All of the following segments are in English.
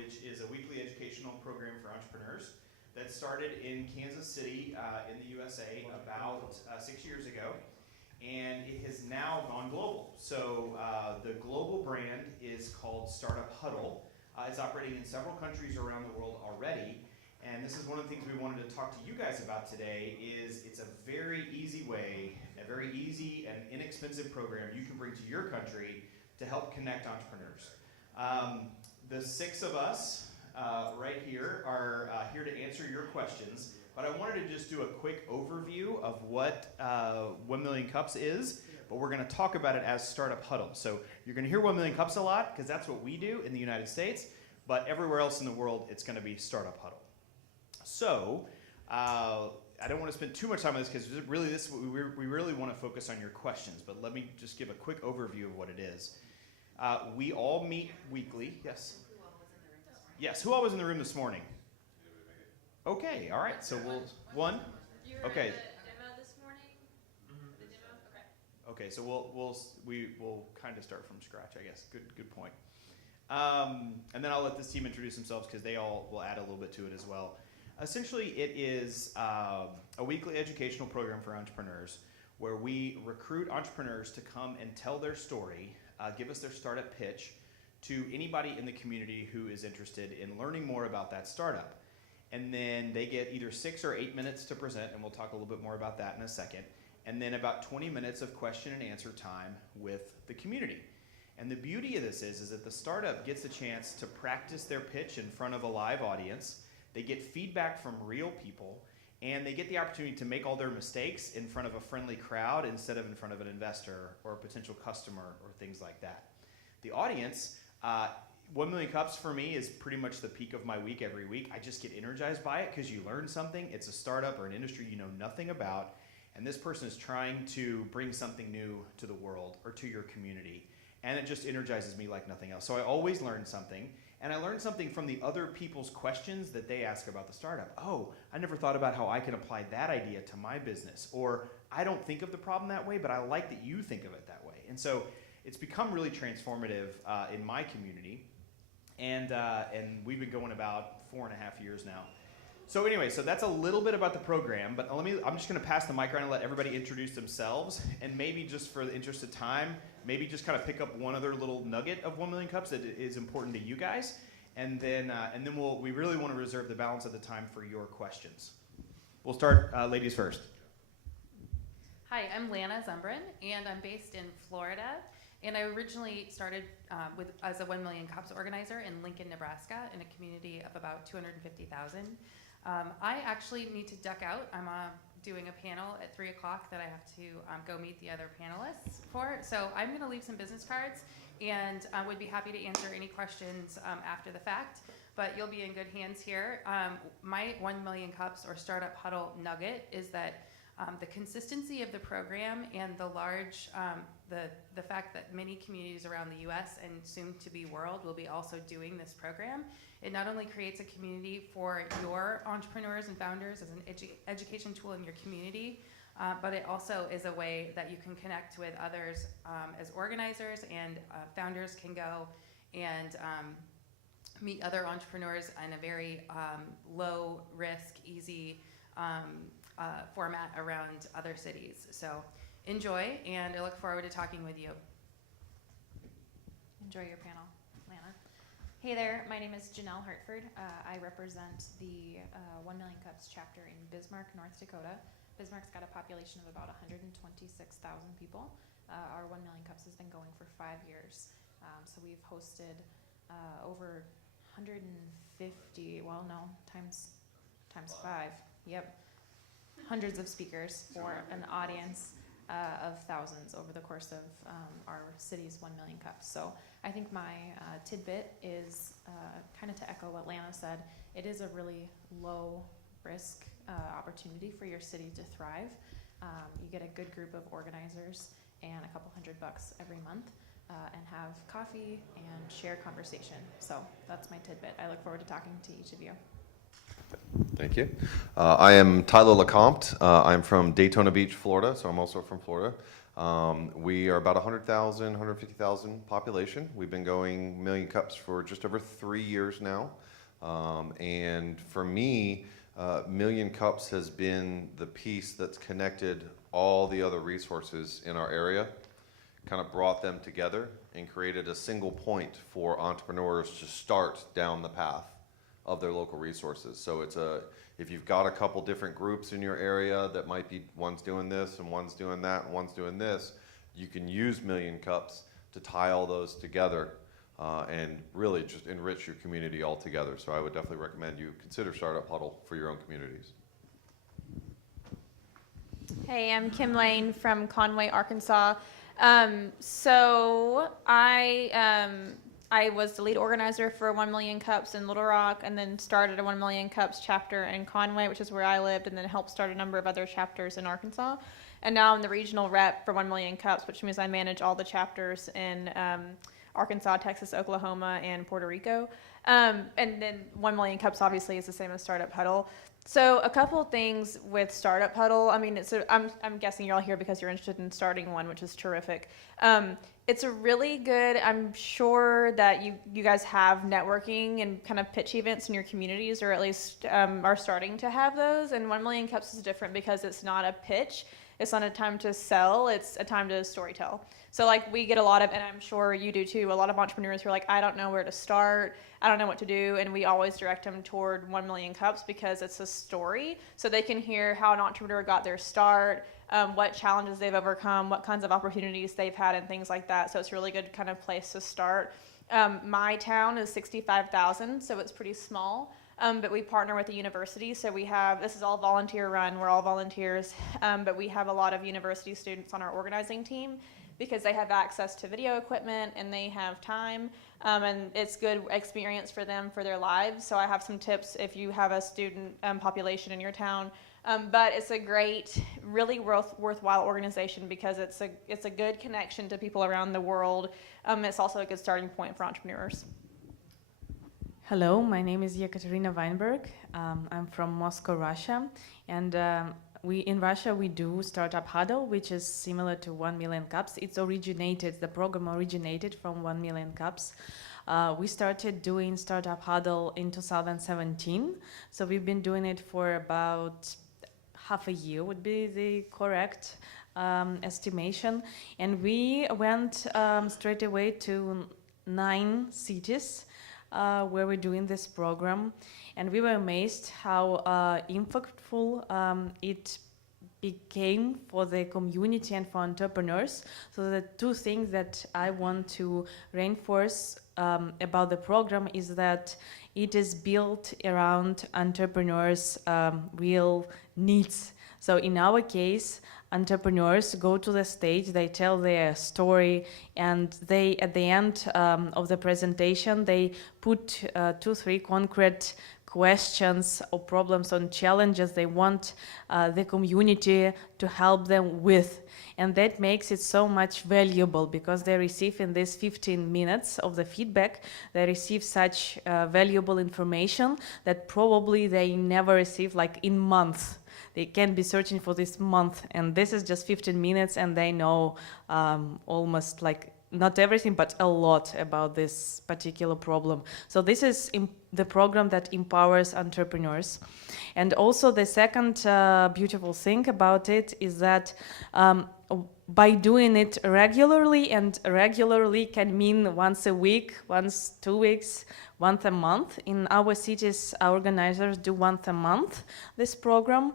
which is a weekly educational program for entrepreneurs that started in Kansas City in the USA about 6 years ago. And it has now gone global. So the global brand is called Startup Huddle. It's operating in several countries around the world already. And this is one of the things we wanted to talk to you guys about today is it's a very easy way, a very easy and inexpensive program you can bring to your country to help connect entrepreneurs. The 6 of us right here are here to answer your questions. But I wanted to just do a quick overview of what 1 Million Cups is, but we're going to talk about it as Startup Huddle. So you're going to hear 1 Million Cups a lot because that's what we do in the United States, but everywhere else in the world, it's going to be Startup Huddle. So I don't want to spend too much time on this because really we really want to focus on your questions, but let me just give a quick overview of what it is. We all meet weekly. Yes? Who all was in the room this morning? Yes, who all was in the room this morning? Okay, all right, so we'll, one? You were Okay. at the demo this morning? The demo? Okay. Okay, so we'll kind of start from scratch, I guess. Good point. And then I'll let this team introduce themselves because they all will add a little bit to it as well. Essentially, it is a weekly educational program for entrepreneurs where we recruit entrepreneurs to come and tell their story, give us their startup pitch to anybody in the community who is interested in learning more about that startup. And then they get either 6 or 8 minutes to present, and we'll talk a little bit more about that in a second. And then about 20 minutes of question and answer time with the community. And the beauty of this is that the startup gets a chance to practice their pitch in front of a live audience. They get feedback from real people, and they get the opportunity to make all their mistakes in front of a friendly crowd instead of in front of an investor or a potential customer or things like that. The audience, 1 Million Cups for me is pretty much the peak of my week every week. I just get energized by it because you learn something. It's a startup or an industry you know nothing about, and this person is trying to bring something new to the world or to your community, and it just energizes me like nothing else. So I always learn something, and I learn something from the other people's questions that they ask about the startup. Oh, I never thought about how I can apply that idea to my business, or I don't think of the problem that way, but I like that you think of it that way. And so it's become really transformative in my community. And we've been going about 4.5 years now. So anyway, so that's a little bit about the program, but I'm just gonna pass the mic around and let everybody introduce themselves, and maybe just for the interest of time, maybe just kind of pick up one other little nugget of 1 Million Cups that is important to you guys, and then we really wanna reserve the balance of the time for your questions. We'll start ladies first. Hi, I'm Lana Zumbrin, and I'm based in Florida. And I originally started as a 1 Million Cups organizer in Lincoln, Nebraska, in a community of about 250,000. I actually need to duck out. I'm doing a panel at 3 o'clock that I have to go meet the other panelists for. So I'm going to leave some business cards, and would be happy to answer any questions after the fact. But you'll be in good hands here. My 1 Million Cups or Startup Huddle nugget is that the consistency of the program and the large, the fact that many communities around the U.S. and soon to be world will be also doing this program. It not only creates a community for your entrepreneurs and founders as an education tool in your community, but it also is a way that you can connect with others as organizers, and founders can go and meet other entrepreneurs in a very low risk, easy format around other cities. So enjoy, and I look forward to talking with you. Enjoy your panel, Lana. Hey there, my name is Janelle Hartford. I represent the 1 Million Cups chapter in Bismarck, North Dakota. Bismarck's got a population of about 126,000 people. Our 1 Million Cups has been going for 5 years. So we've hosted over 150, well no, times 5, yep. Hundreds of speakers for an audience of thousands over the course of our city's 1 Million Cups. So I think my tidbit is kind of to echo what Lana said. It is a really low risk opportunity for your city to thrive. You get a good group of organizers and a couple $100 every month and have coffee and share conversation. So that's my tidbit. I look forward to talking to each of you. Thank you. I am Tyler LeCompte. I'm from Daytona Beach, Florida, so I'm also from Florida. We are about 100,000, 150,000 population. We've been going Million Cups for just over 3 years now. And for me, Million Cups has been the piece that's connected all the other resources in our area, kind of brought them together and created a single point for entrepreneurs to start down the path of their local resources. So if you've got a couple different groups in your area that might be one's doing this and one's doing that and one's doing this, you can use Million Cups to tie all those together and really just enrich your community altogether. So I would definitely recommend you consider Startup Huddle for your own communities. Hey, I'm Kim Lane from Conway, Arkansas. So I was the lead organizer for 1 Million Cups in Little Rock, and then started a 1 Million Cups chapter in Conway, which is where I lived, and then helped start a number of other chapters in Arkansas. And now I'm the regional rep for 1 Million Cups, which means I manage all the chapters in Arkansas, Texas, Oklahoma, and Puerto Rico. And then 1 Million Cups obviously is the same as Startup Huddle. So a couple things with Startup Huddle. I mean, I'm guessing you're all here because you're interested in starting one, which is terrific. It's a really good, I'm sure that you guys have networking and kind of pitch events in your communities, or at least are starting to have those. And 1 Million Cups is different because it's not a pitch. It's not a time to sell. It's a time to storytell. So like we get a lot of, and I'm sure you do too, a lot of entrepreneurs who are like, I don't know where to start. I don't know what to do. And we always direct them toward 1 Million Cups because it's a story. So they can hear how an entrepreneur got their start, what challenges they've overcome, what kinds of opportunities they've had, and things like that. So it's a really good kind of place to start. My town is 65,000, so it's pretty small. But we partner with the university, so we have, this is all volunteer run, we're all volunteers, but we have a lot of university students on our organizing team because they have access to video equipment and they have time, and it's good experience for them for their lives. So I have some tips if you have a student population in your town. But it's a great, really worthwhile organization because it's a good connection to people around the world. It's also a good starting point for entrepreneurs. Hello, my name is Yekaterina Weinberg. I'm from Moscow, Russia, and in Russia we do Startup Huddle, which is similar to 1 Million Cups. The program originated from 1 Million Cups. We started doing Startup Huddle in 2017, so we've been doing it for about half a year would be the correct estimation, and we went straight away to 9 cities where we're doing this program, and we were amazed how impactful it became for the community and for entrepreneurs. So the two things that I want to reinforce about the program is that it is built around entrepreneurs' real needs. So in our case, entrepreneurs go to the stage, they tell their story, and they, at the end of the presentation, they put 2-3 concrete questions or problems or challenges they want the community to help them with. And that makes it so much valuable because they receive in these 15 minutes of the feedback, they receive such valuable information that probably they never receive like in months. They can be searching for this month, and this is just 15 minutes, and they know almost like not everything, but a lot about this particular problem. So this is the program that empowers entrepreneurs. And also the second beautiful thing about it is that by doing it regularly, and regularly can mean once a week, once 2 weeks, once a month. In our cities, our organizers do once a month this program.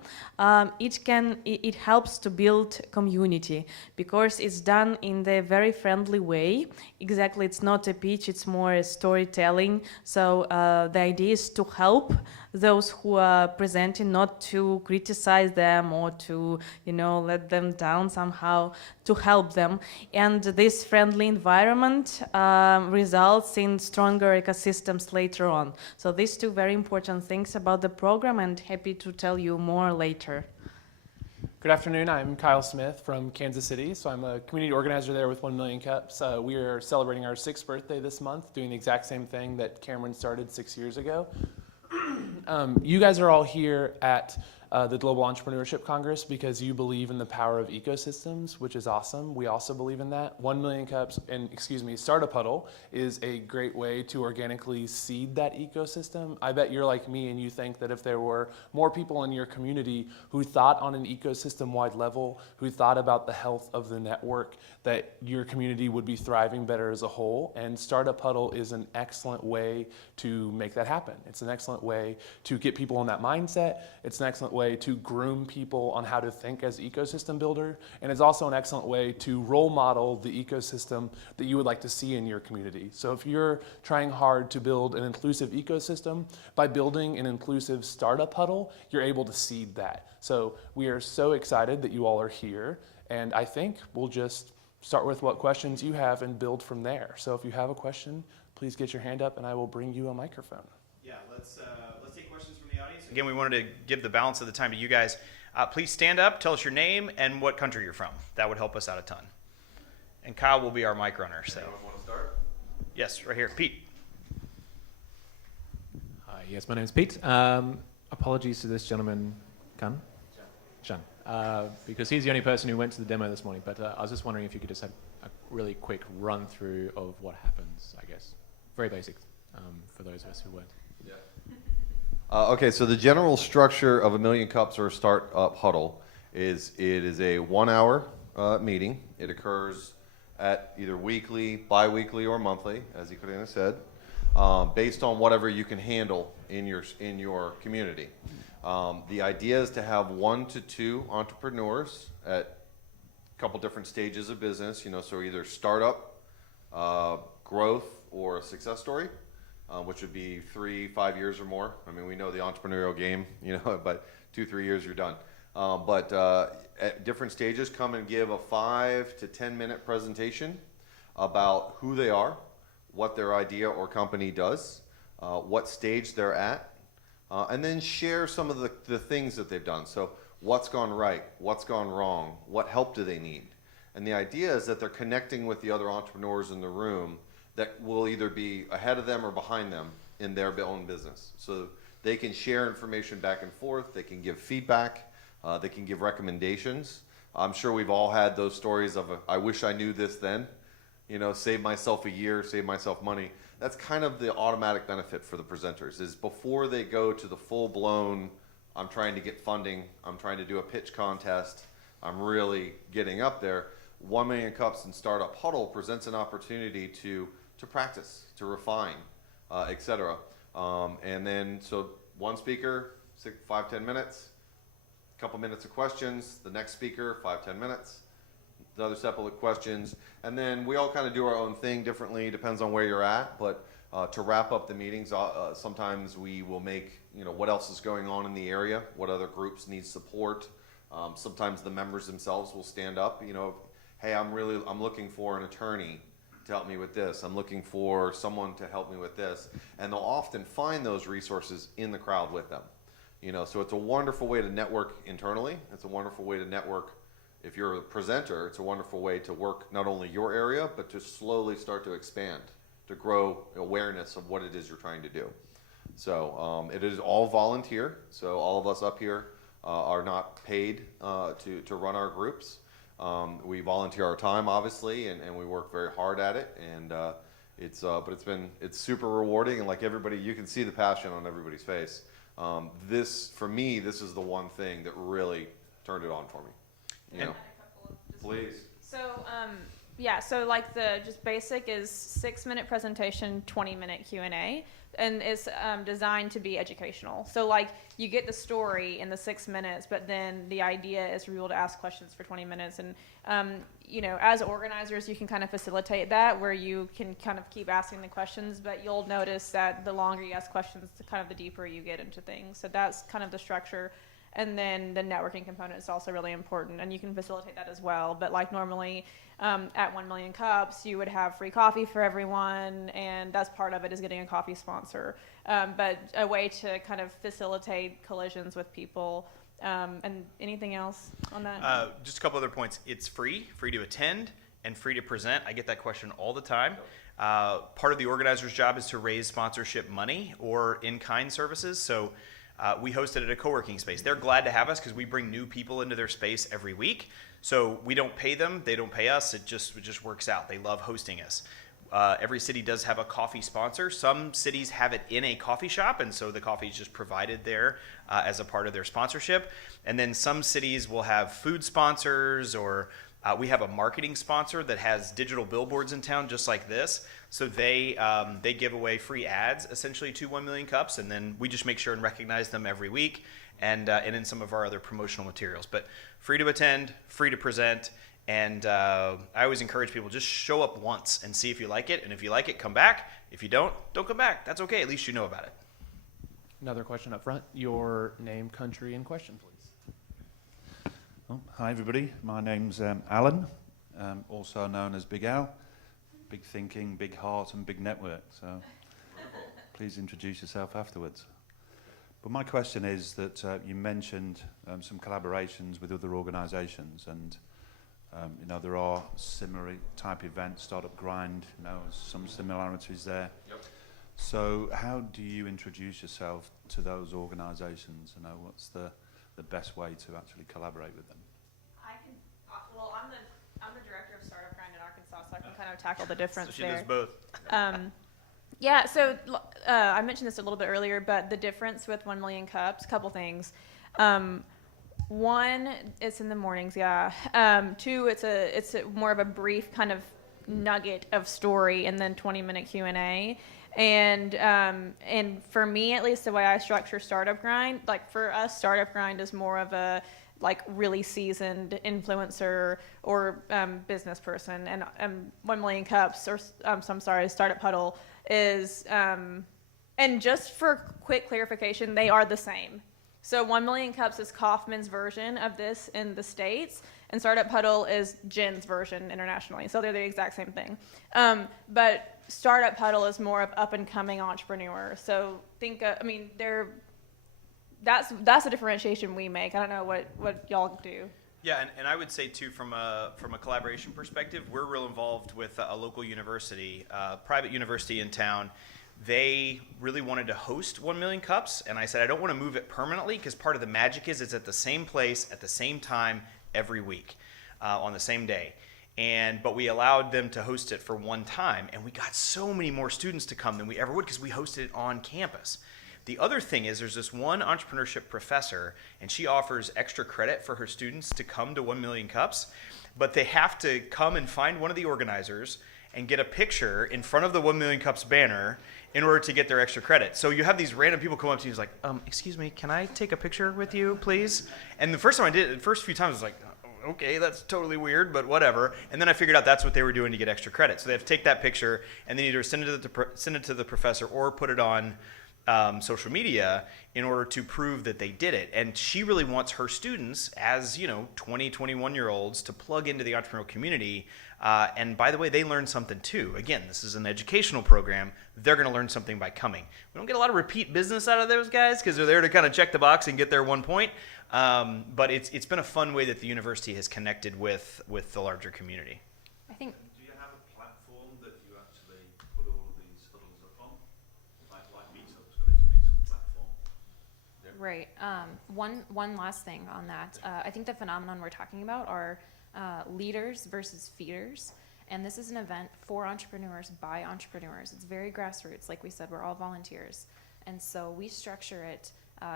It helps to build community because it's done in the very friendly way. Exactly, it's not a pitch, it's more a storytelling. So the idea is to help those who are presenting, not to criticize them or to, let them down somehow, to help them. And this friendly environment results in stronger ecosystems later on. So these two very important things about the program, and happy to tell you more later. Good afternoon, I'm Kyle Smith from Kansas City. So I'm a community organizer there with 1 Million Cups. We are celebrating our 6th birthday this month, doing the exact same thing that Cameron started 6 years ago. You guys are all here at the Global Entrepreneurship Congress because you believe in the power of ecosystems, which is awesome. We also believe in that. 1 Million Cups, and Startup Huddle is a great way to organically seed that ecosystem. I bet you're like me and you think that if there were more people in your community who thought on an ecosystem-wide level, who thought about the health of the network, that your community would be thriving better as a whole. And Startup Huddle is an excellent way to make that happen. It's an excellent way to get people in that mindset. It's an excellent way to groom people on how to think as ecosystem builder. And it's also an excellent way to role model the ecosystem that you would like to see in your community. So if you're trying hard to build an inclusive ecosystem, by building an inclusive Startup Huddle, you're able to seed that. So we are so excited that you all are here. And I think we'll just start with what questions you have and build from there. So if you have a question, please get your hand up and I will bring you a microphone. Yeah, let's take questions from the audience. Again, we wanted to give the balance of the time to you guys. Please stand up, tell us your name and what country you're from. That would help us out a ton. And Kyle will be our mic runner. So, Anyone want to start? yes, right here, Pete. Hi, yes, my name's Pete. Apologies to this gentleman, John, because he's the only person who went to the demo this morning. But I was just wondering if you could just have a really quick run through of what happens. I guess very basic for those of us who weren't. Yeah. Okay, so the general structure of 1 Million Cups or Startup Huddle is it is a 1-hour meeting. It occurs at either weekly, bi-weekly, or monthly, as Ekaterina said, based on whatever you can handle in your community. The idea is to have 1 to 2 entrepreneurs at a couple different stages of business, so either startup, growth, or a success story. Which would be 3-5 years or more. I mean, we know the entrepreneurial game, but 2-3 years you're done. But at different stages, come and give a 5 to 10 minute presentation about who they are, what their idea or company does, what stage they're at, and then share some of the things that they've done. So what's gone right, what's gone wrong, what help do they need? And the idea is that they're connecting with the other entrepreneurs in the room that will either be ahead of them or behind them in their own business. So they can share information back and forth, they can give feedback, they can give recommendations. I'm sure we've all had those stories of, I wish I knew this then, save myself a year, save myself money. That's kind of the automatic benefit for the presenters, is before they go to the full-blown, I'm trying to get funding, I'm trying to do a pitch contest, I'm really getting up there, 1 Million Cups and Startup Huddle presents an opportunity to practice, to refine, etc. And then, so one speaker, 5-10 minutes, a couple minutes of questions, the next speaker, 5-10 minutes, another set of questions, and then we all kind of do our own thing differently, depends on where you're at, but to wrap up the meetings, sometimes we will make, what else is going on in the area, what other groups need support. Sometimes the members themselves will stand up, hey, I'm looking for an attorney to help me with this. I'm looking for someone to help me with this. And they'll often find those resources in the crowd with them. So it's a wonderful way to network internally. It's a wonderful way to network. If you're a presenter, it's a wonderful way to work not only your area, but to slowly start to expand, to grow awareness of what it is you're trying to do. So it is all volunteer. So all of us up here are not paid to run our groups. We volunteer our time, obviously, and we work very hard at it. And it's super rewarding. And like everybody, you can see the passion on everybody's face. For me, this is the one thing that really turned it on for me. Please. So, so like the just basic is 6-minute presentation, 20-minute Q&A, and it's designed to be educational. So like you get the story in the 6 minutes, but then the idea is for people to ask questions for 20 minutes. And, as organizers, you can kind of facilitate that where you can kind of keep asking the questions, but you'll notice that the longer you ask questions, kind of the deeper you get into things. So that's kind of the structure. And then the networking component is also really important, and you can facilitate that as well. But like normally at 1 Million Cups, you would have free coffee for everyone, and that's part of it is getting a coffee sponsor. But a way to kind of facilitate collisions with people. And anything else on that? Just a couple other points. It's free to attend, and free to present. I get that question all the time. Part of the organizer's job is to raise sponsorship money or in-kind services. So we host it at a co-working space. They're glad to have us because we bring new people into their space every week. So we don't pay them, they don't pay us. It just works out. They love hosting us. Every city does have a coffee sponsor. Some cities have it in a coffee shop, and so the coffee is just provided there as a part of their sponsorship. And then some cities will have food sponsors, or we have a marketing sponsor that has digital billboards in town just like this. So they give away free ads essentially to 1 Million Cups, and then we just make sure and recognize them every week and in some of our other promotional materials. But free to attend, free to present. And I always encourage people, just show up once and see if you like it. And if you like it, come back. If you don't come back. That's okay. At least you know about it. Another question up front. Your name, country, and question, please. Oh, hi, everybody. My name's Alan, also known as Big Al. Big thinking, big heart, and big network. So please introduce yourself afterwards. But my question is that you mentioned some collaborations with other organisations, and there are similar type events, Startup Grind, some similarities there. Yep. So how do you introduce yourself to those organisations? What's the best way to actually collaborate with them? I can, well, I'm the director of Startup Grind in Arkansas, so I can kind of tackle the difference So she there. does both. Yeah, so I mentioned this a little bit earlier, but the difference with 1 Million Cups, couple things. One, it's in the mornings, yeah. Two, it's more of a brief kind of nugget of story, and then 20-minute Q&A. And for me, at least, the way I structure Startup Grind, like for us, Startup Grind is more of a really seasoned influencer or business person, and 1 Million Cups, or Startup Huddle is, and just for quick clarification, they are the same. So 1 Million Cups is Kaufman's version of this in the States, and Startup Huddle is Jen's version internationally. So they're the exact same thing. But Startup Huddle is more of up-and-coming entrepreneurs. So that's a differentiation we make. I don't know what y'all do. Yeah, and I would say too, from a collaboration perspective, we're real involved with a local university, private university in town. They really wanted to host 1 Million Cups, and I said, I don't want to move it permanently, because part of the magic is it's at the same place at the same time every week on the same day. But we allowed them to host it for one time, and we got so many more students to come than we ever would, because we hosted it on campus. The other thing is there's this one entrepreneurship professor, and she offers extra credit for her students to come to 1 Million Cups, but they have to come and find one of the organizers and get a picture in front of the 1 Million Cups banner in order to get their extra credit. So you have these random people come up to you and like, excuse me, can I take a picture with you, please? And the first time I did it, the first few times I was like, okay, that's totally weird, but whatever. And then I figured out that's what they were doing to get extra credit. So they have to take that picture and then either send it to the professor or put it on social media in order to prove that they did it. And she really wants her students, as 20, 21-year-olds, to plug into the entrepreneurial community. And by the way, they learn something too. Again, this is an educational program. They're going to learn something by coming. We don't get a lot of repeat business out of those guys because they're there to kind of check the box and get their 1 point. But it's been a fun way that the university has connected with the larger community. I think. Do you have a platform that you actually put all of these huddles up on? Like Meetup's got its Meetup platform. Right. One last thing on that. I think the phenomenon we're talking about are leaders versus feeders. And this is an event for entrepreneurs by entrepreneurs. It's very grassroots. Like we said, we're all volunteers. And so we structure it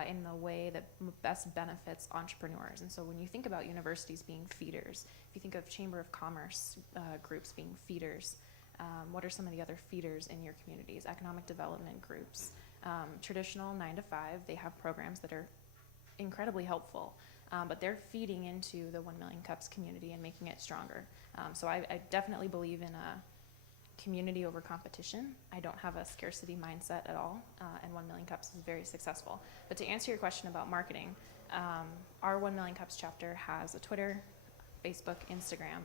in the way that best benefits entrepreneurs. And so when you think about universities being feeders, if you think of Chamber of Commerce groups being feeders, what are some of the other feeders in your communities? Economic development groups. Traditional 9 to 5, they have programs that are incredibly helpful, but they're feeding into the 1 Million Cups community and making it stronger. So I definitely believe in a community over competition. I don't have a scarcity mindset at all, and 1 Million Cups is very successful. But to answer your question about marketing, our 1 Million Cups chapter has a Twitter, Facebook, Instagram,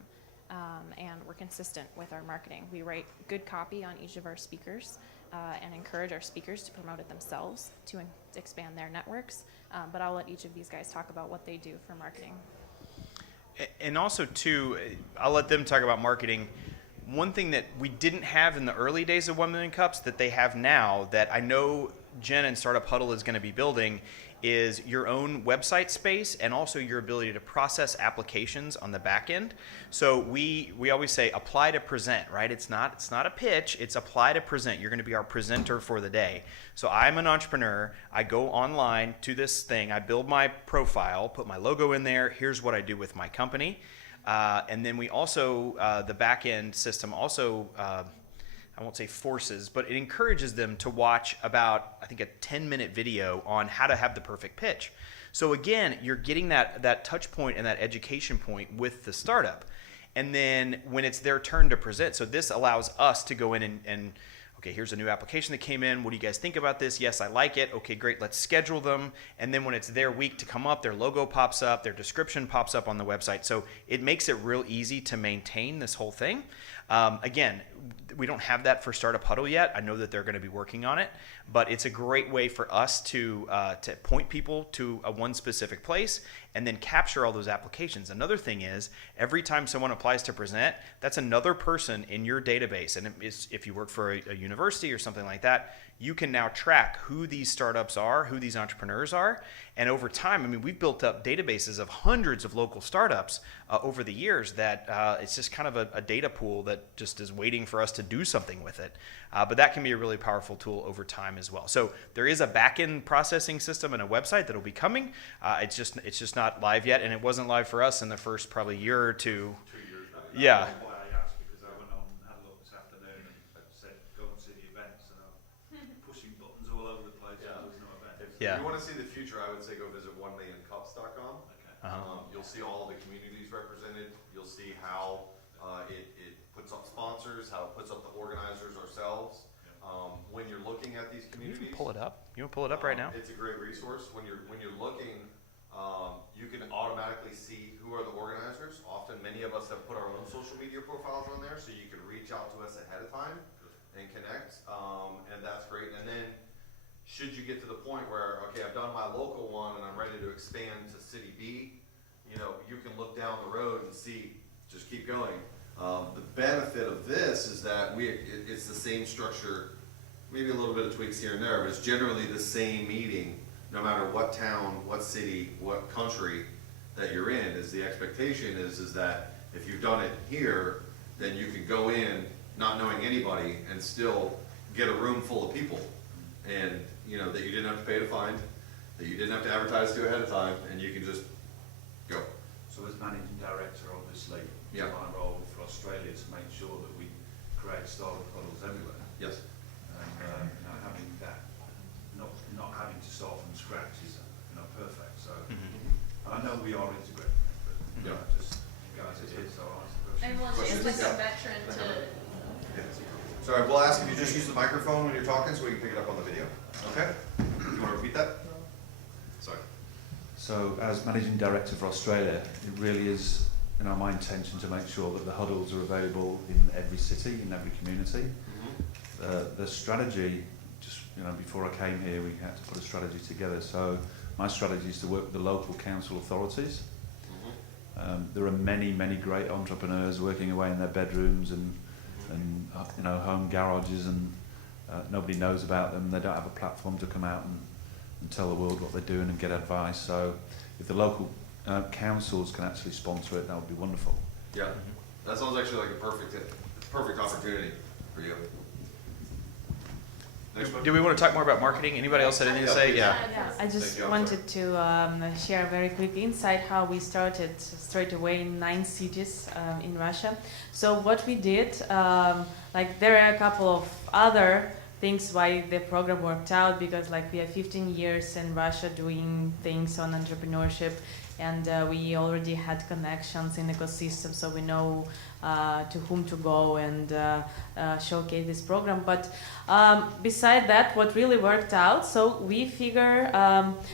and we're consistent with our marketing. We write good copy on each of our speakers and encourage our speakers to promote it themselves to expand their networks. But I'll let each of these guys talk about what they do for marketing. And also, too, I'll let them talk about marketing. one thing that we didn't have in the early days of 1 Million Cups that they have now that I know Jen and Startup Huddle is going to be building is your own website space and also your ability to process applications on the back end. So we always say apply to present, right? It's not a pitch, it's apply to present. You're going to be our presenter for the day. So I'm an entrepreneur. I go online to this thing. I build my profile, put my logo in there. Here's what I do with my company. And then we also, the back end system also, I won't say forces, but it encourages them to watch about, I think, a 10-minute video on how to have the perfect pitch. So again, you're getting that touch point and that education point with the startup. And then when it's their turn to present, so this allows us to go in and okay, here's a new application that came in. What do you guys think about this? Yes, I like it. Okay, great. Let's schedule them. And then when it's their week to come up, their logo pops up, their description pops up on the website. So it makes it real easy to maintain this whole thing. Again, we don't have that for Startup Huddle yet. I know that they're going to be working on it, but it's a great way for us to point people to one specific place and then capture all those applications. Another thing is, every time someone applies to present, that's another person in your database. And if you work for a university or something like that, you can now track who these startups are, who these entrepreneurs are. And over time, I mean, we've built up databases of hundreds of local startups over the years that it's just kind of a data pool that just is waiting for us to do something with it. But that can be a really powerful tool over time as well. So there is a back-end processing system and a website that will be coming. It's just not live yet, and it wasn't live for us in the first probably year or two. 2 years back. Yeah. That's why I asked, because I went on and had a look this afternoon and said, go and see the events, and I'm pushing buttons all over the place. Yeah. And there's no event. If Yeah. you want to see the future, I would say go visit 1millioncups.com. Okay. You'll see all the communities represented. You'll see how it puts up sponsors, how it puts up the organizers ourselves. When you're looking at these You communities, can pull it up. You want to pull it up right now? It's a great resource. When you're looking, you can automatically see who are the organizers. Often, many of us have put our own social media profiles on there, so you can reach out to us ahead of time and connect, and that's great. And then, should you get to the point where, okay, I've done my local one and I'm ready to expand to city B, you can look down the road and see, just keep going. The benefit of this is that it's the same structure, maybe a little bit of tweaks here and there, but it's generally the same meeting, no matter what town, what city, what country that you're in. Is the expectation is that if you've done it here, then you can go in not knowing anybody and still get a room full of people, and that you didn't have to pay to find, that you didn't have to advertise to ahead of time, and you can just go. So as managing director, obviously, Yeah. my role for Australia is to make sure that we create startup huddles everywhere. Yes. And having that, not having to start from scratch is perfect. So I know we are integrating, but Yeah. just guys, it is. So I'll ask the question. And we'll Questions? choose like Yeah. a veteran to, Sorry, we'll ask if you just use the microphone when you're talking so we can pick it up on the video. Okay? You want to repeat that? Sorry. So as managing director for Australia, it really is my intention to make sure that the huddles are available in every city, in every community. The strategy, just before I came here, we had to put a strategy together. So my strategy is to work with the local council authorities. There are many, many great entrepreneurs working away in their bedrooms and home garages, and nobody knows about them. They don't have a platform to come out and tell the world what they're doing and get advice. So if the local councils can actually sponsor it, that would be wonderful. Yeah. That sounds actually like a perfect opportunity for you. Next one. Do we want to talk more about marketing? Anybody else had anything to say? Yeah. I just Thank you. I'm wanted to share a very quick insight how we started straight away in 9 cities in Russia. So what we did, there are a couple of other things why the program worked out, because we are 15 years in Russia doing things on entrepreneurship, and we already had connections in ecosystem, so we know to whom to go and showcase this program. But beside that, what really worked out, so we figure,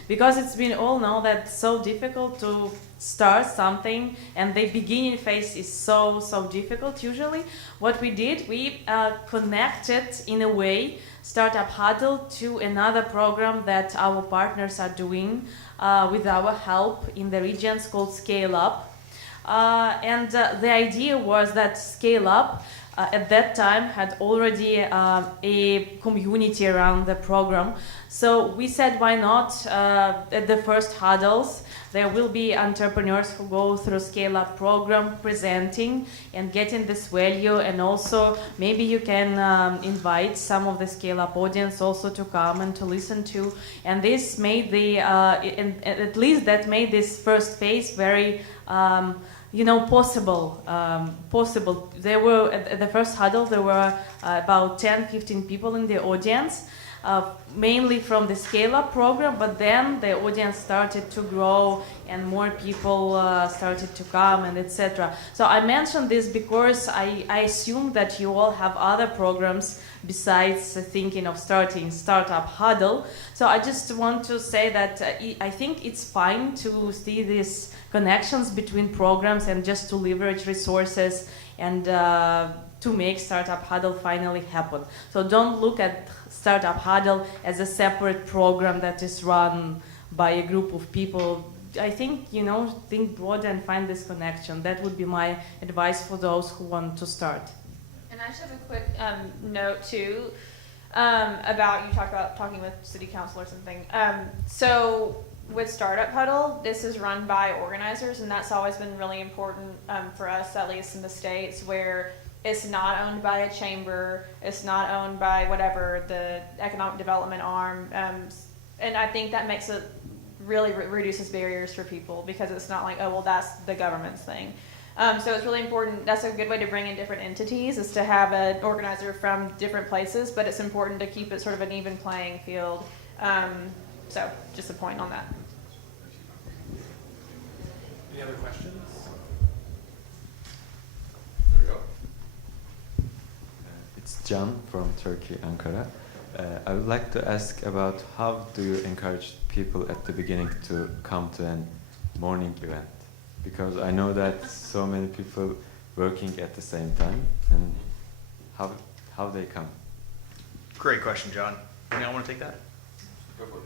because it's been all known that it's so difficult to start something, and the beginning phase is so difficult usually, what we did, we connected in a way Startup Huddle to another program that our partners are doing with our help in the regions called Scale Up. And the idea was that Scale Up at that time had already a community around the program. So we said, why not at the first huddles, there will be entrepreneurs who go through scale-up program presenting and getting this value, and also maybe you can invite some of the scale-up audience also to come and to listen to. And this made the, at least that made this first phase very, possible. There were, at the first huddle, there were about 10, 15 people in the audience. Mainly from the scale-up program, but then the audience started to grow and more people started to come and etc. So I mentioned this because I assume that you all have other programs besides thinking of starting Startup Huddle. So I just want to say that I think it's fine to see these connections between programs and just to leverage resources and to make Startup Huddle finally happen. So don't look at Startup Huddle as a separate program that is run by a group of people. I think, think broad and find this connection. That would be my advice for those who want to start. And I just have a quick note too about, you talked about talking with city council or something. So with Startup Huddle, this is run by organizers, and that's always been really important for us, at least in the States, where it's not owned by a chamber, it's not owned by whatever, the economic development arm, and I think that makes it really reduces barriers for people, because it's not like, oh, well, that's the government's thing. So it's really important, that's a good way to bring in different entities, is to have an organizer from different places, but it's important to keep it sort of an even playing field. So just a point on that. Any other questions? There we go. It's Can from Turkey, Ankara. I would like to ask about how do you encourage people at the beginning to come to a morning event? Because I know that so many people working at the same time, and how they come. Great question, John. Anyone want to take that? Go for it.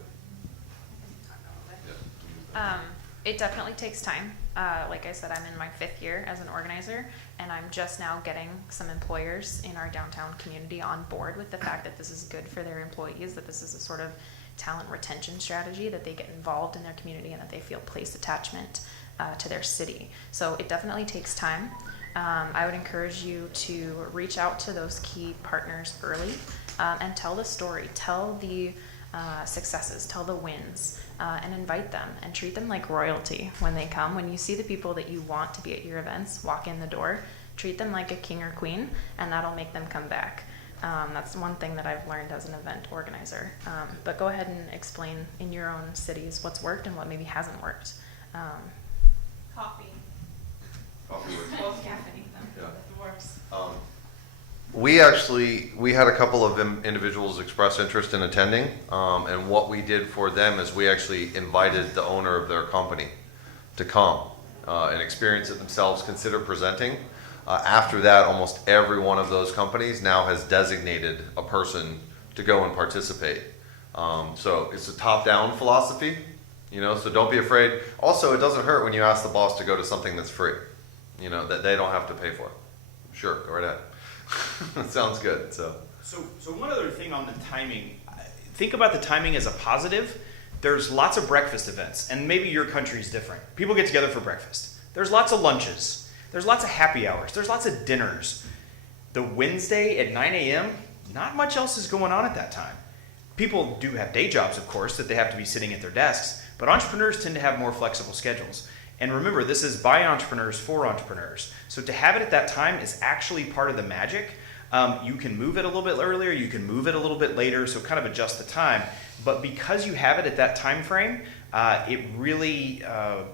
It definitely takes time. Like I said, I'm in my 5th year as an organizer, and I'm just now getting some employers in our downtown community on board with the fact that this is good for their employees, that this is a sort of talent retention strategy, that they get involved in their community and that they feel place attachment to their city. So it definitely takes time. I would encourage you to reach out to those key partners early and tell the story, tell the successes, tell the wins, and invite them and treat them like royalty when they come. When you see the people that you want to be at your events walk in the door, treat them like a king or queen, and that'll make them come back. That's one thing that I've learned as an event organizer. But go ahead and explain in your own cities what's worked and what maybe hasn't worked. Coffee. Coffee works. Both caffeine. Yeah. It works. We had a couple of individuals express interest in attending, and what we did for them is we actually invited the owner of their company to come and experience it themselves, consider presenting. After that, almost every one of those companies now has designated a person to go and participate. So it's a top-down philosophy, so don't be afraid. Also, it doesn't hurt when you ask the boss to go to something that's free, that they don't have to pay for. Sure, go right ahead. That sounds good. So one other thing on the timing. Think about the timing as a positive. There's lots of breakfast events, and maybe your country is different. People get together for breakfast. There's lots of lunches. There's lots of happy hours. There's lots of dinners. The Wednesday at 9 a.m., not much else is going on at that time. People do have day jobs, of course, that they have to be sitting at their desks, but entrepreneurs tend to have more flexible schedules. And remember, this is by entrepreneurs for entrepreneurs. So to have it at that time is actually part of the magic. You can move it a little bit earlier, you can move it a little bit later, so kind of adjust the time. But because you have it at that time frame, it really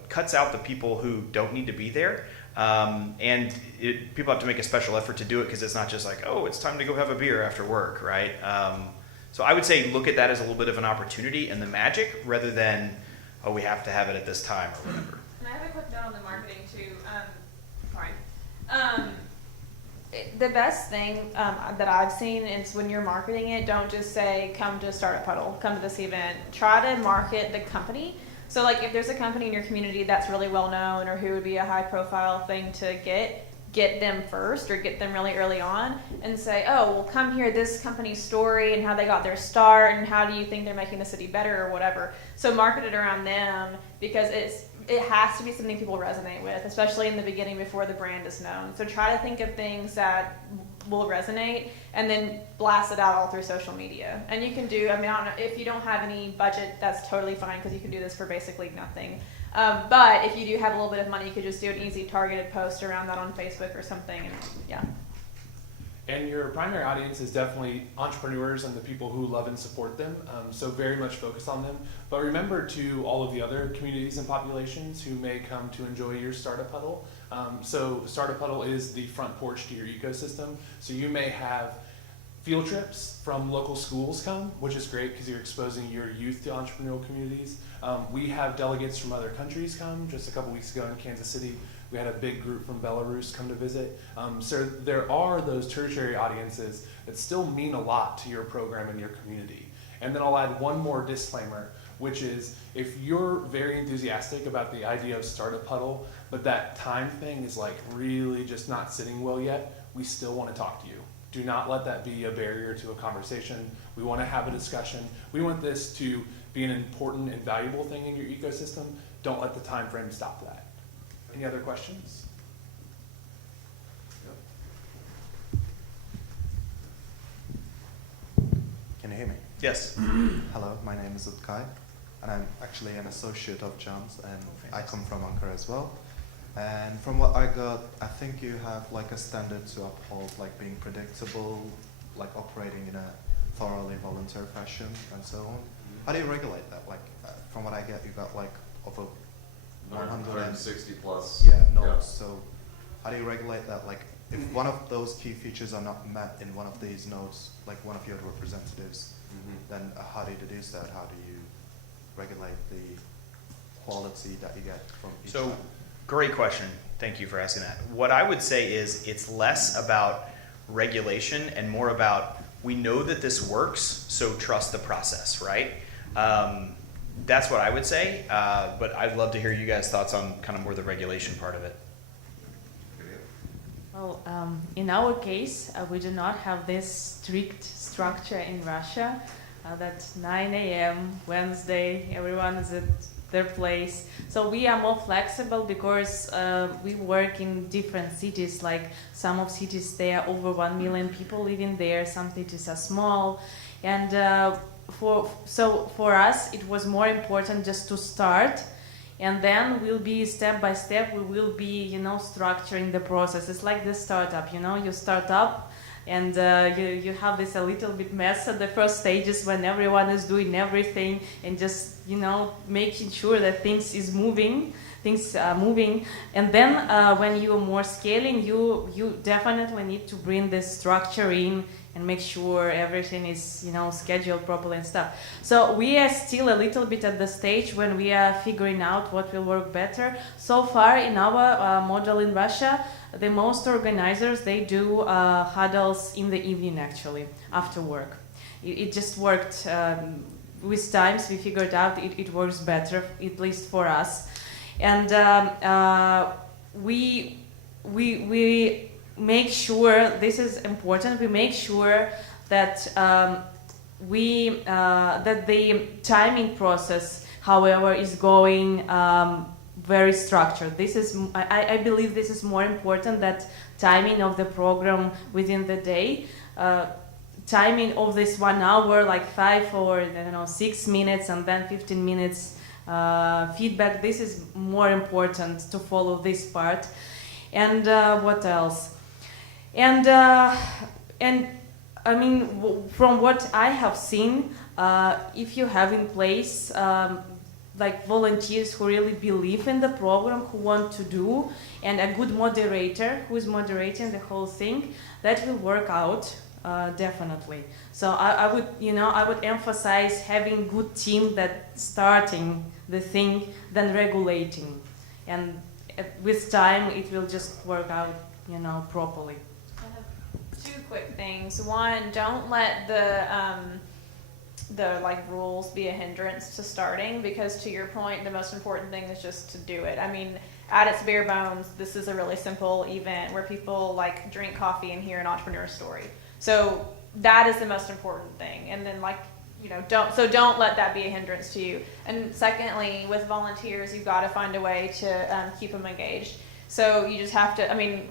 cuts out the people who don't need to be there. People have to make a special effort to do it because it's not just like, oh, it's time to go have a beer after work, right? So I would say look at that as a little bit of an opportunity and the magic rather than, oh, we have to have it at this time or whatever. And I have a quick note on the marketing too. The best thing that I've seen is when you're marketing it, don't just say, come to Startup Huddle, come to this event. Try to market the company. So like if there's a company in your community that's really well known or who would be a high profile thing to get, get them first or get them really early on and say, oh, well, come hear this company's story and how they got their start and how do you think they're making the city better or whatever. So market it around them, because it has to be something people resonate with, especially in the beginning before the brand is known. So try to think of things that will resonate and then blast it out all through social media. And you can do, I don't know, if you don't have any budget, that's totally fine, because you can do this for basically nothing. But if you do have a little bit of money, you could just do an easy targeted post around that on Facebook or something, and yeah. And your primary audience is definitely entrepreneurs and the people who love and support them, so very much focus on them. But remember to all of the other communities and populations who may come to enjoy your Startup Huddle. So Startup Huddle is the front porch to your ecosystem. So you may have field trips from local schools come, which is great because you're exposing your youth to entrepreneurial communities. We have delegates from other countries come. Just a couple weeks ago in Kansas City, we had a big group from Belarus come to visit. So there are those tertiary audiences that still mean a lot to your program and your community. And then I'll add one more disclaimer, which is if you're very enthusiastic about the idea of Startup Huddle, but that time thing is like really just not sitting well yet, we still want to talk to you. Do not let that be a barrier to a conversation. We want to have a discussion. We want this to be an important and valuable thing in your ecosystem. Don't let the time frame stop that. Any other questions? Can you hear me? Yes. Hello, my name is Utkay, and I'm actually an associate of John's, and I come from Ankara as well. And from what I got, I think you have like a standard to uphold, like being predictable, like operating in a thoroughly volunteer fashion, and so on. How do you regulate that? Like, from what I get, you got like over 160 plus. yeah, nodes. So how do you regulate that? Like, if one of those key features are not met in one of these nodes, like one of your representatives, then how do you deduce that? How do you regulate the quality that you get from each So, one? great question. Thank you for asking that. What I would say is it's less about regulation and more about we know that this works, so trust the process, right? That's what I would say, but I'd love to hear you guys' thoughts on kind of more the regulation part of it. Well, in our case, we do not have this strict structure in Russia. That 9 a.m. Wednesday, everyone is at their place. So we are more flexible because we work in different cities. Like some of cities, there are over 1 million people living there. Some cities are small, and for us, it was more important just to start. And then we'll be step by step, we will be, structuring the process. It's like the startup, you start up and you have this a little bit mess at the first stages when everyone is doing everything and just, making sure that things are moving. And then when you're more scaling, you definitely need to bring this structure in and make sure everything is, scheduled properly and stuff. So we are still a little bit at the stage when we are figuring out what will work better. So far in our model in Russia, the most organizers, they do huddles in the evening actually, after work. It just worked, with times we figured out it works better, at least for us. And we make sure, this is important, we make sure that that the timing process, however, is going very structured. This is, I believe this is more important, that timing of the program within the day. Timing of this 1 hour, like 5 or 6 minutes and then 15 minutes feedback, this is more important to follow this part. And what else? And I mean, from what I have seen, if you have in place like volunteers who really believe in the program, who want to do, and a good moderator who is moderating the whole thing, that will work out definitely. So I would emphasize having good team that starting the thing than regulating, and with time it will just work out, properly. I have 2 quick things. One, don't let the the like rules be a hindrance to starting, because to your point, the most important thing is just to do it. I mean, at its bare bones, this is a really simple event where people like drink coffee and hear an entrepreneur story. So that is the most important thing. And then like, you know, don't let that be a hindrance to you. And secondly, with volunteers, you've got to find a way to keep them engaged. So you just have to, I mean,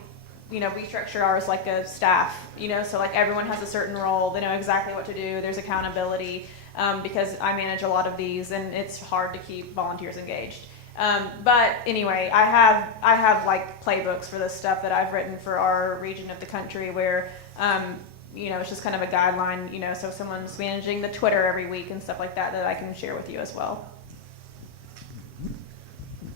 you know, we structure ours like a staff, you know, so like everyone has a certain role, they know exactly what to do, there's accountability, because I manage a lot of these and it's hard to keep volunteers engaged. But anyway, I have like playbooks for this stuff that I've written for our region of the country where, you know, it's just kind of a guideline, you know, so if someone's managing the Twitter every week and stuff like that, that I can share with you as well.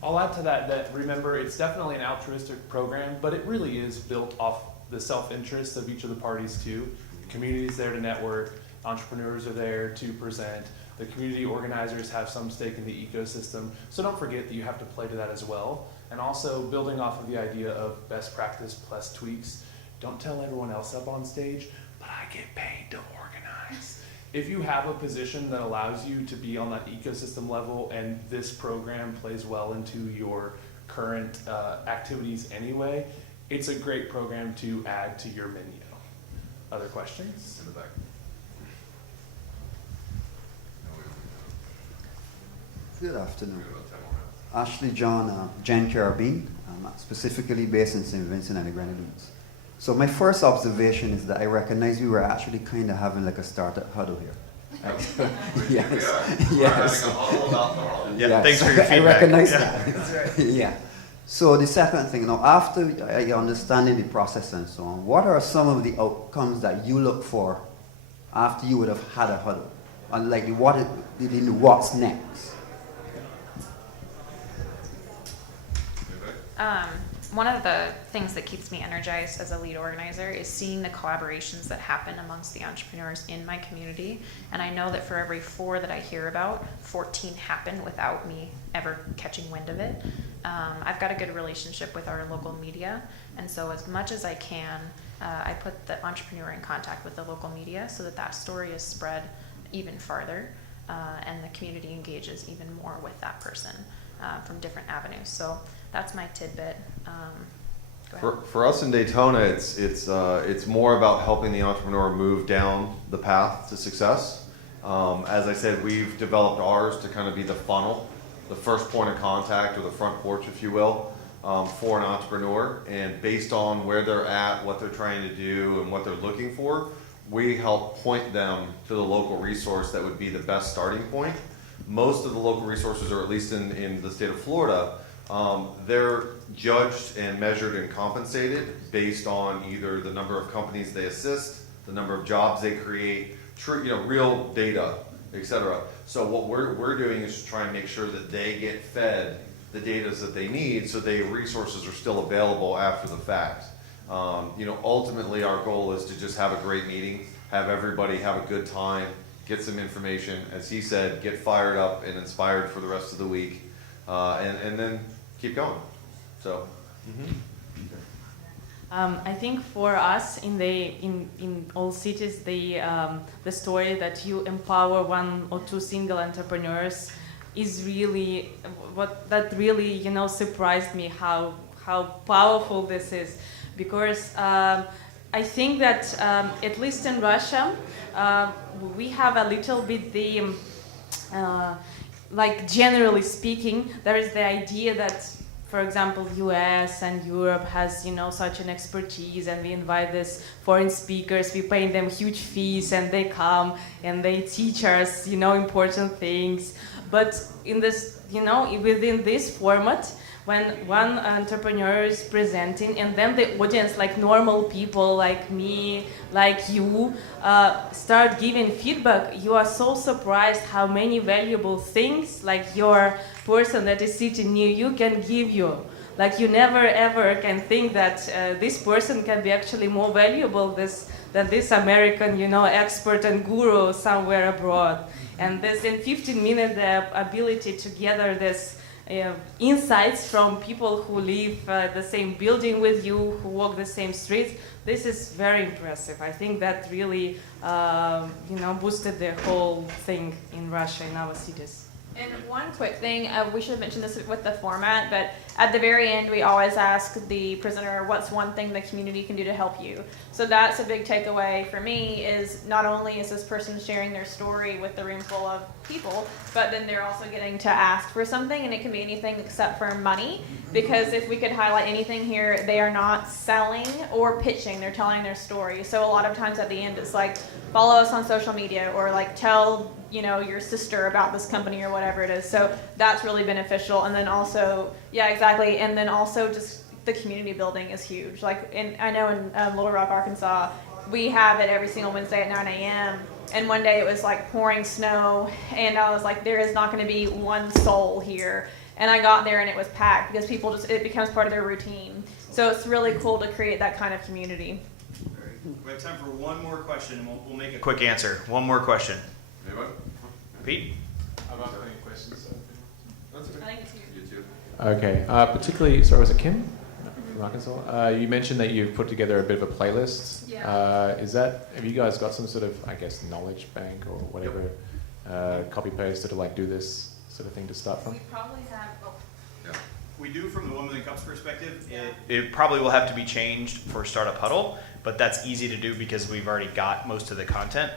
I'll add to that remember, it's definitely an altruistic program, but it really is built off the self-interest of each of the parties too. The community's there to network, entrepreneurs are there to present, the community organizers have some stake in the ecosystem, so don't forget that you have to play to that as well. And also building off of the idea of best practice plus tweaks. Don't tell everyone else up on stage, but I get paid to organize. If you have a position that allows you to be on that ecosystem level and this program plays well into your current activities anyway, it's a great program to add to your menu. Other questions? In the back. Good afternoon. Ashley John, Jen Carabine, specifically based in St. Vincent and the Grenadines. So my first observation is that I recognize we were actually kind of having like a startup huddle here. Yes. Yes. Yeah, yes. thanks for your feedback. I recognize yeah. that. Yeah. So the second thing, now after understanding the process and so on, what are some of the outcomes that you look for after you would have had a huddle? And like what's next? One of the things that keeps me energized as a lead organizer is seeing the collaborations that happen amongst the entrepreneurs in my community. And I know that for every 4 that I hear about, 14 happen without me ever catching wind of it. I've got a good relationship with our local media, and so as much as I can, I put the entrepreneur in contact with the local media so that that story is spread even farther, and the community engages even more with that person from different avenues. So that's my tidbit. For us in Daytona, it's more about helping the entrepreneur move down the path to success. As I said, we've developed ours to kind of be the funnel, the first point of contact, or the front porch, if you will, for an entrepreneur. And based on where they're at, what they're trying to do, and what they're looking for, we help point them to the local resource that would be the best starting point. Most of the local resources, or at least in the state of Florida, they're judged and measured and compensated based on either the number of companies they assist, the number of jobs they create, real data, etc. So what we're doing is to try and make sure that they get fed the data that they need, so the resources are still available after the fact. Ultimately our goal is to just have a great meeting, have everybody have a good time, get some information, as he said, get fired up and inspired for the rest of the week, and then keep going. So. I think for us in all cities, the story that you empower 1 or 2 single entrepreneurs is really that really surprised me how powerful this is, because I think that at least in Russia we have a little bit the like generally speaking, there is the idea that, for example, US and Europe has, such an expertise, and we invite these foreign speakers, we pay them huge fees, and they come and they teach us, important things. But in this, within this format, when one entrepreneur is presenting, and then the audience, like normal people like me, like you, start giving feedback, you are so surprised how many valuable things, like your person that is sitting near you can give you. Like you never ever can think that this person can be actually more valuable than this American, expert and guru somewhere abroad. And this in 15 minutes, the ability to gather this insights from people who live the same building with you, who walk the same streets. This is very impressive. I think that really, boosted the whole thing in Russia, in our cities. And one quick thing, we should have mentioned this with the format, but at the very end, we always ask the presenter, what's one thing the community can do to help you? So that's a big takeaway for me, is not only is this person sharing their story with the room full of people, but then they're also getting to ask for something, and it can be anything except for money, because if we could highlight anything here, they are not selling or pitching, they're telling their story. So a lot of times at the end, it's like, follow us on social media, or like tell your sister about this company or whatever it is. So that's really beneficial. And then also, yeah, exactly. And then also just the community building is huge. Like, I know in Little Rock, Arkansas, we have it every single Wednesday at 9 a.m. And one day it was like pouring snow, and I was like, there is not going to be one soul here. And I got there and it was packed because people it becomes part of their routine. So it's really cool to create that kind of community. We have time for one more question, and we'll make a quick answer. One more question. Anybody? Pete? I've got any questions. I think it's you. You too. Okay, particularly, sorry, was it Kim from Arkansas? You mentioned that you've put together a bit of a playlist. Yeah. Have you guys got some sort of, I guess, knowledge bank or whatever, copy paste to like do this sort of thing to start from? We probably have. We do from the 1 Million Cups perspective. It probably will have to be changed for Startup Huddle, but that's easy to do because we've already got most of the content.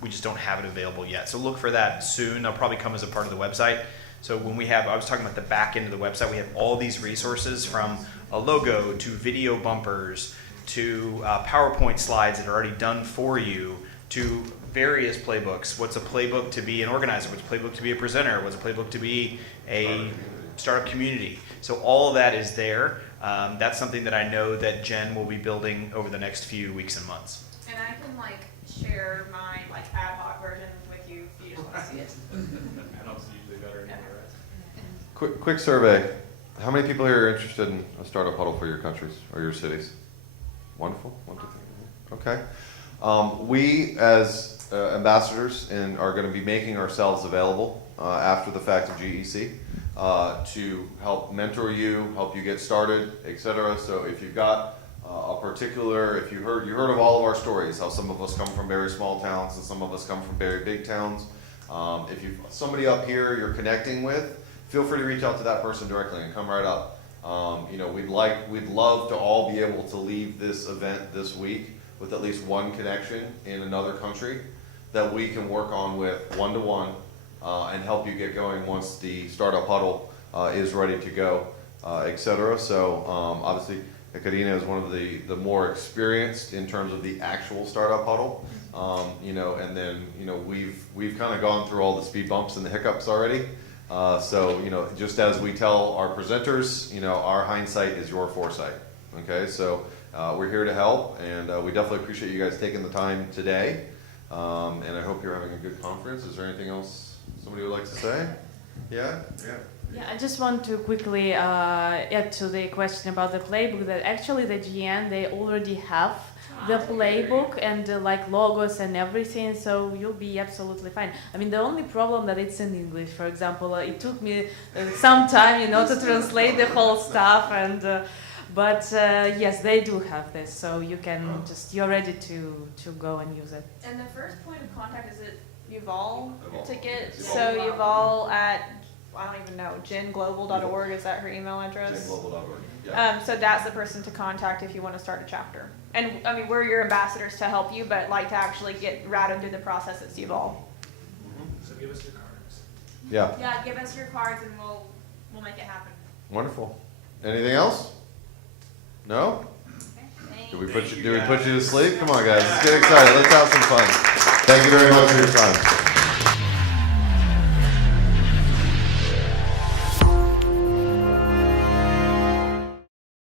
We just don't have it available yet. So look for that soon. They'll probably come as a part of the website. So when I was talking about the back end of the website, we have all these resources from a logo to video bumpers to PowerPoint slides that are already done for you to various playbooks. What's a playbook to be an organizer? What's a playbook to be a presenter? What's a playbook to be a startup community? So all of that is there. That's something that I know that Jen will be building over the next few weeks and months. And I can share my ad hoc version with you if you just want to see it. Quick survey. How many people here are interested in a startup huddle for your countries or your cities? Wonderful. 1, 2, 3. Okay. We as ambassadors are going to be making ourselves available after the fact of GEC to help mentor you, help you get started, etc. So if you've got if you heard of all of our stories, how some of us come from very small towns and some of us come from very big towns. If you've somebody up here you're connecting with, feel free to reach out to that person directly and come right up. We'd love to all be able to leave this event this week with at least one connection in another country that we can work on with one-to-one and help you get going once the Startup Huddle is ready to go, etc. So obviously, Karina is one of the more experienced in terms of the actual Startup Huddle, and then we've kind of gone through all the speed bumps and the hiccups already. So just as we tell our presenters, our hindsight is your foresight. Okay, so we're here to help, and we definitely appreciate you guys taking the time today. And I hope you're having a good conference. Is there anything else somebody would like to say? Yeah. Yeah, I just want to quickly add to the question about the playbook that actually the GN, they already have the playbook and logos and everything, so you'll be absolutely fine. I mean, the only problem that it's in English, for example, it took me some time, to translate the whole stuff, and but yes, they do have this, so you can you're ready to go and use it. And the first point of contact, is it Yuval ticket? So Yuval at, I don't even know, genglobal.org, is that her email address? Genglobal.org. Yeah. So that's the person to contact if you want to start a chapter. And I mean, we're your ambassadors to help you, but to actually get routed through the process, it's Yuval. So give us your cards. Yeah. Yeah, give us your cards and we'll make it happen. Wonderful. Anything else? No? Okay, Did we put you to sleep? Come on, guys. Let's get excited. Let's have some fun. Thank you very much for your time.